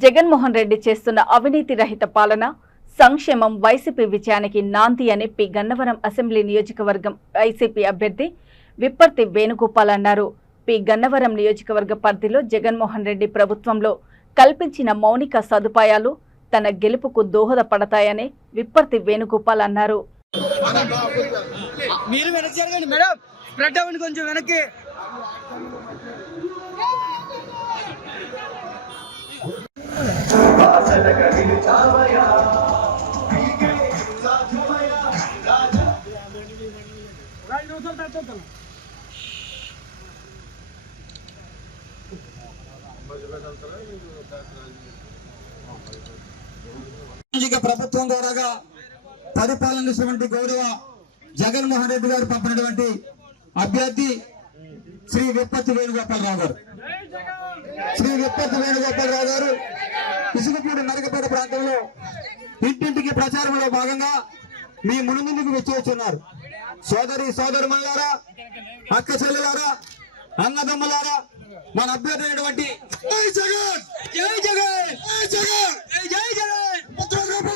జగన్మోహన్ రెడ్డి చేస్తున్న అవినీతి రహిత పాలన సంక్షేమం వైసీపీ విజయానికి నాంది అని పి. గన్నవరం అసెంబ్లీ నియోజకవర్గం వైసీపీ అభ్యర్థి విప్పర్తి వేణుగోపాల్ అన్నారు. పి. గన్నవరం నియోజకవర్గ పరిధిలో జగన్మోహన్ రెడ్డి ప్రభుత్వంలో కల్పించిన మౌలిక సదుపాయాలు తన గెలుపుకు దోహదపడతాయని విప్పర్తి వేణుగోపాల్ అన్నారు. మీరు వెనక్కి జరగండి మేడం. స్ప్రెడ్ అవ్వండి కొంచెం వెనక్కి. ప్రభుత్వం ద్వారాగా పరిపాలనటువంటి గౌరవ జగన్మోహన్ రెడ్డి గారు పంపినటువంటి అభ్యర్థి శ్రీ విప్పత్తి వేణుగోపాలరావు గారు. శ్రీ విప్పత్తి వేణుగోపాలరావు గారు ఇసుకపూడి నరకపేట ప్రాంతంలో ఇంటింటికి ప్రచారంలో భాగంగా మీ మునుముందుకు వచ్చున్నారు సోదరి సోదరుమల్లారా అక్క చెల్లెలారా అన్నదమ్ములారా మన అభ్యర్థి అయినటువంటి జగన్!